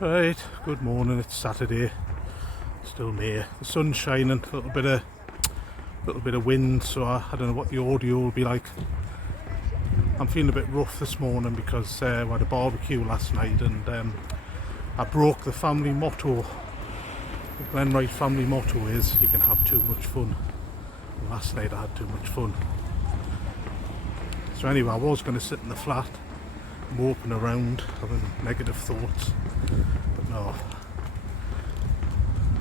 Right, good morning. It's Saturday. Still May. The sun's shining. A little bit of wind. So I don't know what the audio will be like. I'm feeling a bit rough this morning because we had a barbecue last night and I broke the family motto. The Glenwright family motto is you can have too much fun. And last night I had too much fun. So anyway, I was going to sit in the flat, moping around, having negative thoughts, but no.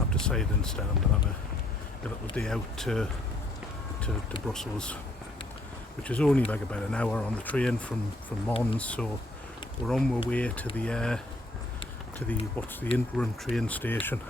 I've decided instead I'm going to have a little day out to Brussels, which is only like about an hour on the train from Mons. So we're on our way to the what's the interim train station.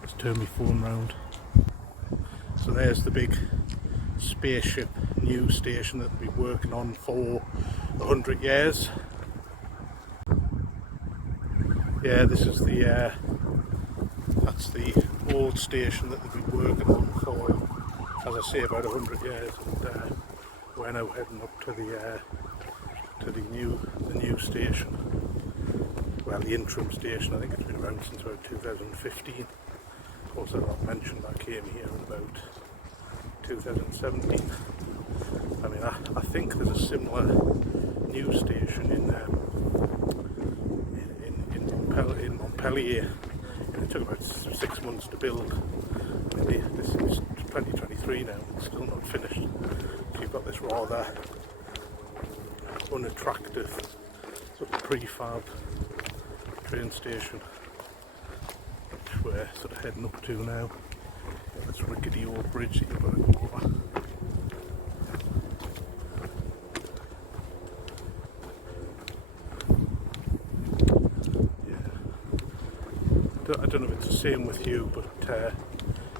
Let's turn my phone round. So there's the big spaceship new station that we've been working on for 100 years. Yeah, this is that's the old station that they've been working on for, as I say, about 100 years, and we're now heading up to the new station. Well, the interim station. I think it's been around since about 2015. Of course, I not mentioned I came here in about 2017. I mean, I think there's a similar new station in Montpellier. And it took about 6 months to build. I mean, this is 2023 now, it's still not finished. So you've got this rather unattractive sort of prefab train station, which we're sort of heading up to now. This rickety old bridge that you've got to go over. I don't know if it's the same with you, but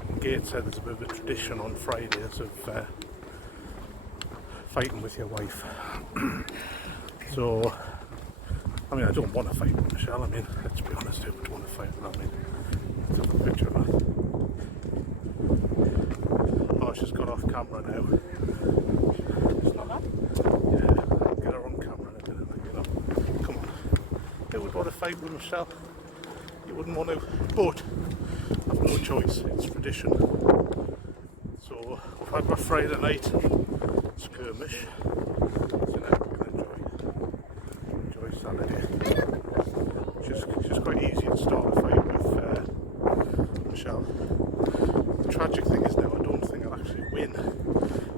in Gateshead there's a bit of a tradition on Fridays of fighting with your wife. So, I mean, I don't want to fight with Michele. I mean, let's be honest, I don't want to fight with her. I mean, let's have a picture of her. Oh, she's got off camera now. She's not, yeah, get her on camera and everything, you know. Come on. Who would want to fight with Michele? You wouldn't want to, but I've no choice, it's tradition. So we've had our Friday night skirmish, so now we can enjoy Saturday. It's just quite easy to start a fight with Michele. The tragic thing is now I don't think I'll actually win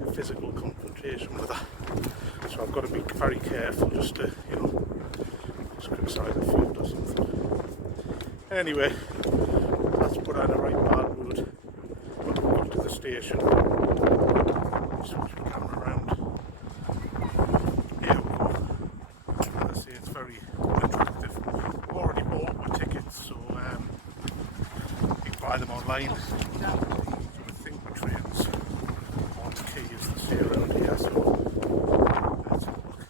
a physical confrontation with her, so I've got to be very careful just to, you know, just criticise her food or something. Anyway, let's put on the right bad road. When we got to the station, switch the camera around. Here we go. As I say, it's very attractive. We've already bought my tickets, so you can buy them online. So I think my train's on the quays to stay around here. So let's have a look.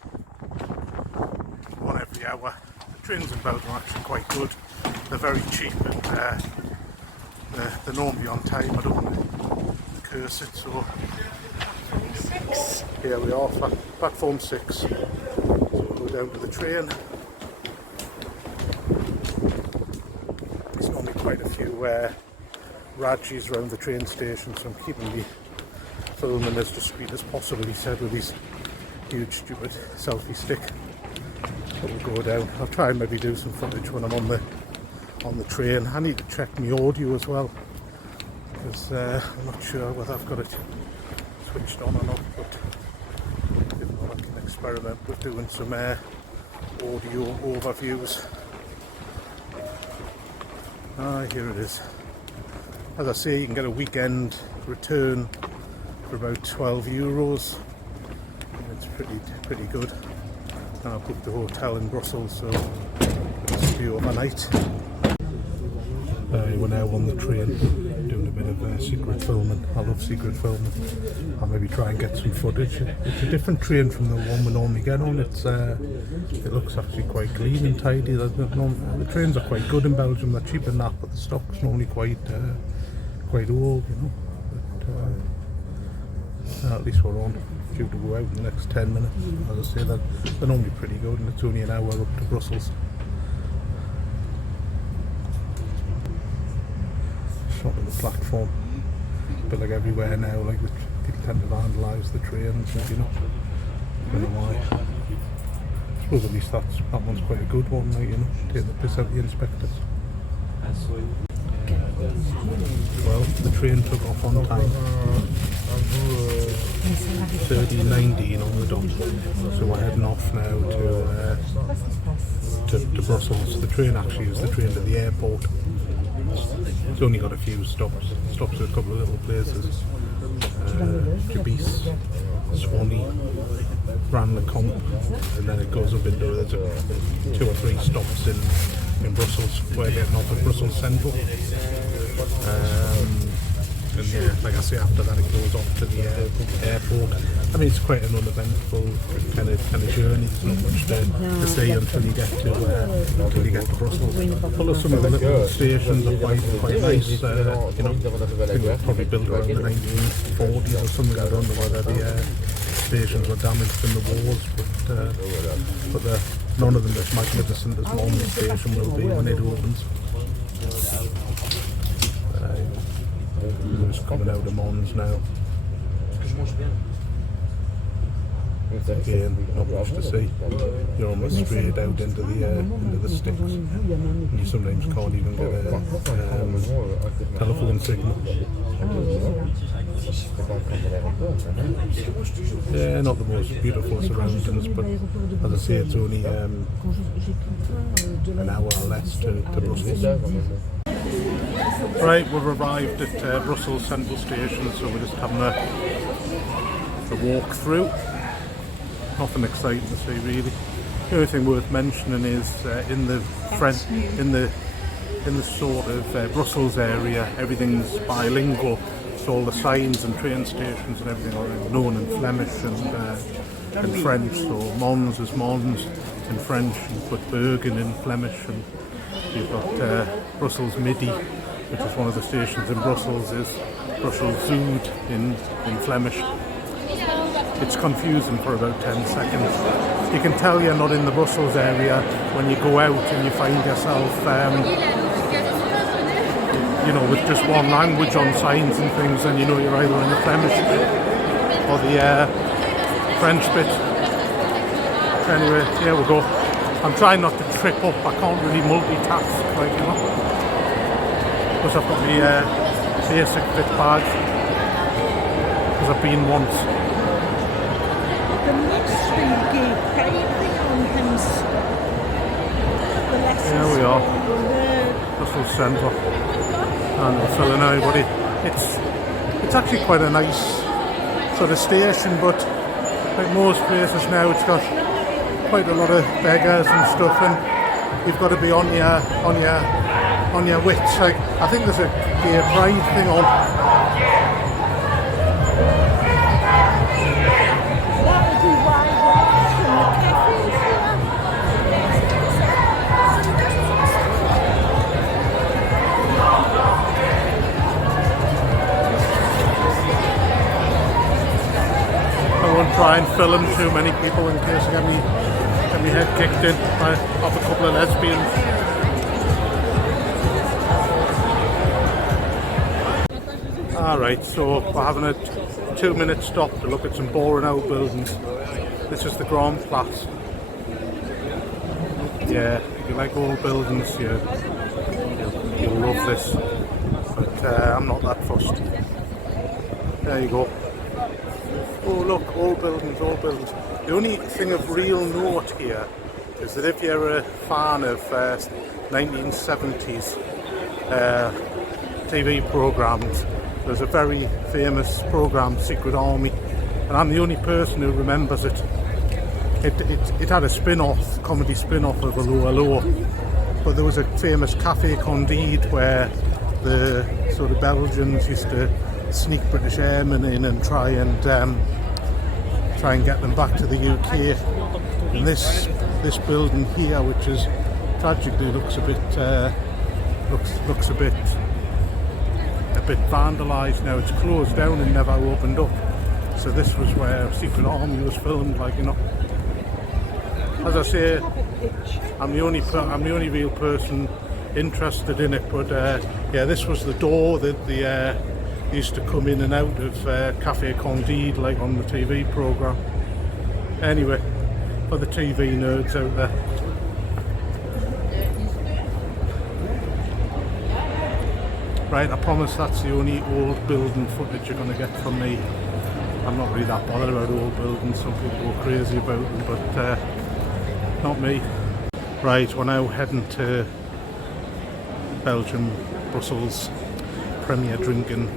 One every hour. The trains in Belgium are actually quite good. They're very cheap and they're normally on time. I don't want to curse it, so 6. here we are, platform 6. So we'll go down to the train. There's normally quite a few Rajis around the train station, so I'm keeping the filming as discreet as possible, he said, with his huge stupid selfie stick. But we'll go down. I'll try and maybe do some footage when I'm on the train. I need to check my audio as well, because I'm not sure whether I've got it switched on or not, but if not, I can experiment with doing some audio overviews. Here it is. As I say, you can get a weekend return for about €12. It's pretty good. I booked the hotel in Brussels, so it's be overnight. We're now on the train doing a bit of secret filming. I love secret filming. I'll maybe try and get some footage. It's a different train from the one we normally get on. It looks actually quite clean and tidy. The trains are quite good in Belgium. They're cheap enough, but the stock's normally quite old, you know. But, at least we're on. Due to go out in the next 10 minutes. As I say, they're normally pretty good, and it's only an hour up to Brussels. top of the platform. But like everywhere now, like people tend to vandalise the trains, like, you know. I don't know why. I suppose at least that one's quite a good one, like, you know, take the piss out of the inspectors. Well, the train took off on time. 13:19 on the dot. So we're heading off now to Brussels. The train actually is the train to the airport. It's only got a few stops at a couple of little places. Jabis, Swanee, Ranlecombe, and then it goes up into there's 2 or 3 stops in Brussels. We're getting off at Brussels Central. And yeah, like I say, after that it goes off to the airport. I mean, it's quite an uneventful kind of journey. There's not much to see until you get to Brussels. Although some of the little stations are quite nice. You know, they were probably built around the 1940s or something. I don't know whether the stations were damaged in the wars, but none of them as magnificent as Mons station will be when it opens. We're just coming out of Mons now. Again, not much to see. You're almost straight out into the sticks. And you sometimes can't even get a telephone signal. Yeah, not the most beautiful surroundings, but as I say, it's only an hour or less to Brussels. Right, we've arrived at Brussels Central Station, so we're just having a walk through. Nothing exciting to see really. The only thing worth mentioning is in the sort of Brussels area, everything's bilingual. So all the signs and train stations and everything are known in Flemish and French. So Mons is Mons in French, you've got Bergen in Flemish, and you've got Brussels Midi, which is one of the stations in Brussels, is Brussels Zuid in Flemish. It's confusing for about 10 seconds. You can tell you're not in the Brussels area when you go out and you find yourself, you know, with just one language on signs and things, and you know you're either in the Flemish bit or the French bit. Anyway, here we go. I'm trying not to trip up. I can't really multitask, like, you know, because I've got the basic fit badge, because I've been once. Here we are, Brussels Centre, and we're filling everybody. It's actually quite a nice sort of station, but like most places now, it's got quite a lot of beggars and stuff, and you've got to be on your wits. Like, I think there's a gay pride thing on. Try and film too many people in case I get me head kicked in by a couple of lesbians. Alright, so we're having a 2-minute stop to look at some boring old buildings. This is the Grand Place. Yeah, if you like old buildings, you'll love this. But I'm not that fussed. There you go. Oh look, old buildings, old buildings. The only thing of real note here is that if you're a fan of 1970s TV programmes, there's a very famous programme, Secret Army, and I'm the only person who remembers it. It had a spin-off, comedy spin-off of Allo Allo, but there was a famous Café Candide where the sort of Belgians used to sneak British airmen in and try and get them back to the UK. And this building here, which is tragically looks a bit vandalised now. It's closed down and never opened up. So this was where Secret Army was filmed, like, you know. As I say, I'm the only real person interested in it. But yeah, this was the door that the used to come in and out of Café Candide, like on the TV programme. Anyway, for the TV nerds out there. Right, I promise that's the only old building footage you're going to get from me. I'm not really that bothered about old buildings. Some people go crazy about them, but not me. Right, we're now heading to Belgium, Brussels, premier drinking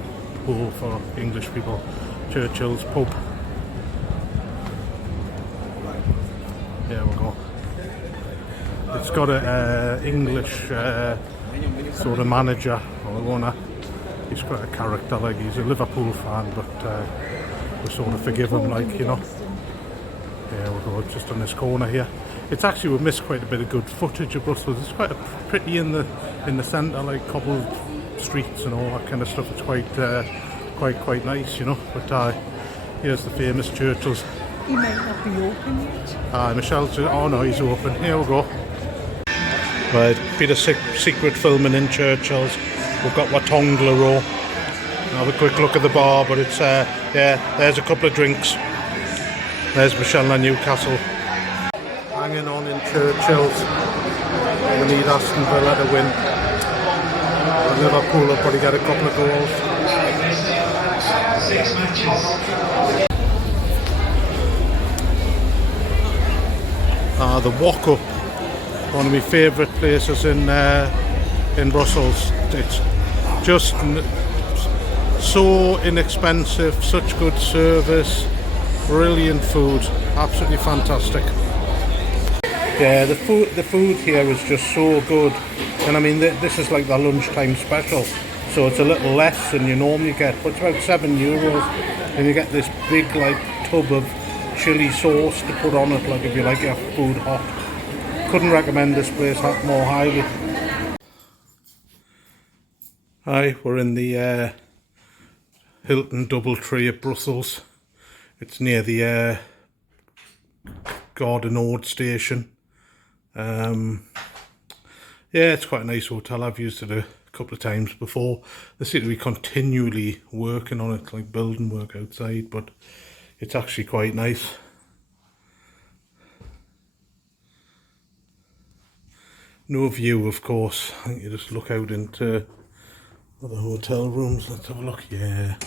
hole for English people, Churchill's pub. There we go. It's got a English sort of manager or owner. He's quite a character, like he's a Liverpool fan, but we sort of forgive him, like, you know. Yeah, we'll go just on this corner here. It's actually, we missed quite a bit of good footage of Brussels. It's quite pretty in the centre, like cobbled streets and all that kind of stuff. It's quite nice, you know. But here's the famous Churchill's. He might not be open yet. Michele's. Oh no, he's open. Here we go. Right, bit of secret filming in Churchill's. We've got Watongla Row. Have a quick look at the bar, but it's yeah, there's a couple of drinks. There's Michele and Newcastle. Hanging on in Churchill's. We need Aston Villa to win. And Liverpool will probably get a couple of goals. The Walk Up, one of my favourite places in Brussels. It's just so inexpensive, such good service, brilliant food, absolutely fantastic. Yeah, the food here is just so good, and I mean this is like the lunchtime special, so it's a little less than you normally get, but it's about €7, and you get this big like tub of chili sauce to put on it, like if you like your food hot. Couldn't recommend this place more highly. Hi, we're in the Hilton Doubletree at Brussels. It's near the Garden Ord station. Yeah, it's quite a nice hotel. I've used it a couple of times before. They seem to be continually working on it, like building work outside, but it's actually quite nice. No view, of course. I think you just look out into other hotel rooms. Let's have a look. Yeah.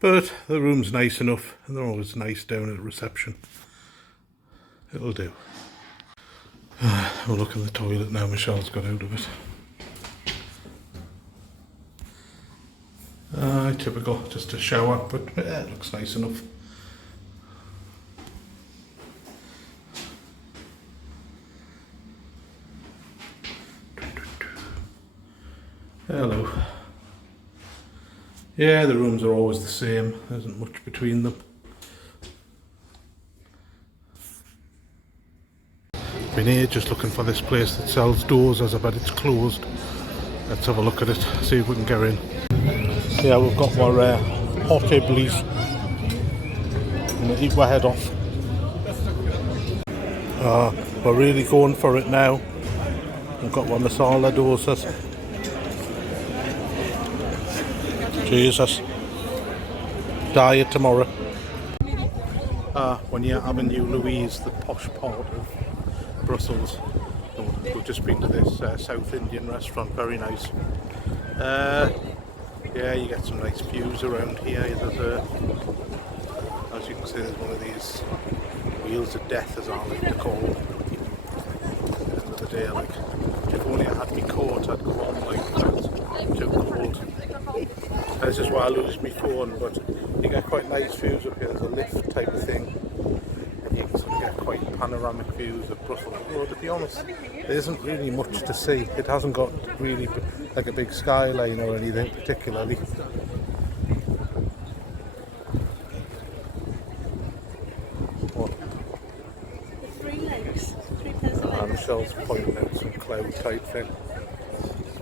But the room's nice enough, and they're always nice down at reception. It'll do. We'll look in the toilet now. Michele's got out of it. Typical, just a shower, but yeah, it looks nice enough. Hello. Yeah, the rooms are always the same. There isn't much between them. Been here just looking for this place that sells dozers. I bet it's closed. Let's have a look at it, see if we can get in. Yeah, we've got our hot iblis. I'm going to eat my head off. We're really going for it now. We've got our masala dosas. Jesus. Diet tomorrow. When you're Avenue Louise, the posh part of Brussels. We've just been to this South Indian restaurant, very nice. Yeah, you get some nice views around here. There's as you can see, there's one of these wheels of death, as I like to call them. At the end of the day, like, if only I had me coat, I'd go on, like, it's too cold. This is why I lose my phone, but you get quite nice views up here. There's a lift type of thing, and you can sort of get quite panoramic views of Brussels. Although, to be honest, there isn't really much to see. It hasn't got really like a big skyline or anything particularly. What? The 3 legs, 3 pairs of legs. Michelle's pointing out some cloud type thing.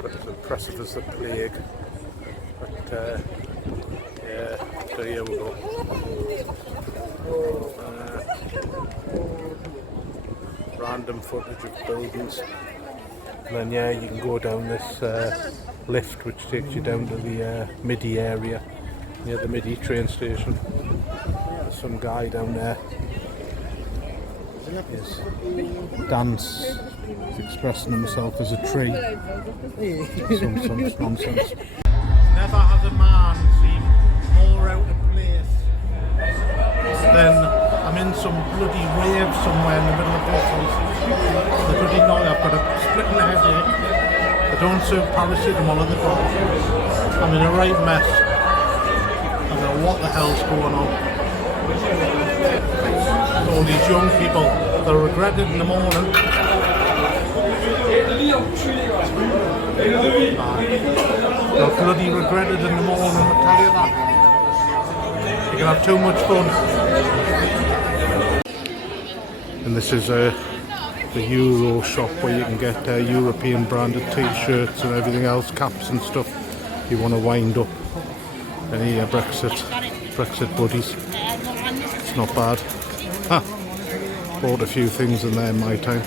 But as impressive as the plague. But yeah, so here we go. Random footage of buildings. And then yeah, you can go down this lift which takes you down to the Midi area, near the Midi train station. There's some guy down there. His dance is expressing himself as a tree. Some nonsense. Never has a man seemed more out of place than I'm in some bloody rave somewhere in the middle of Brussels. The bloody night I've got a splitting headache. I don't serve paracetamol at the doctor. I'm in a right mess. I don't know what the hell's going on. All these young people, they'll regret it in the morning. They'll bloody regret it in the morning, I tell you that. You can have too much fun. And this is the Euro shop where you can get European branded t-shirts and everything else, caps and stuff you want to wind up. Any Brexit buddies. It's not bad. Bought a few things in there in my time.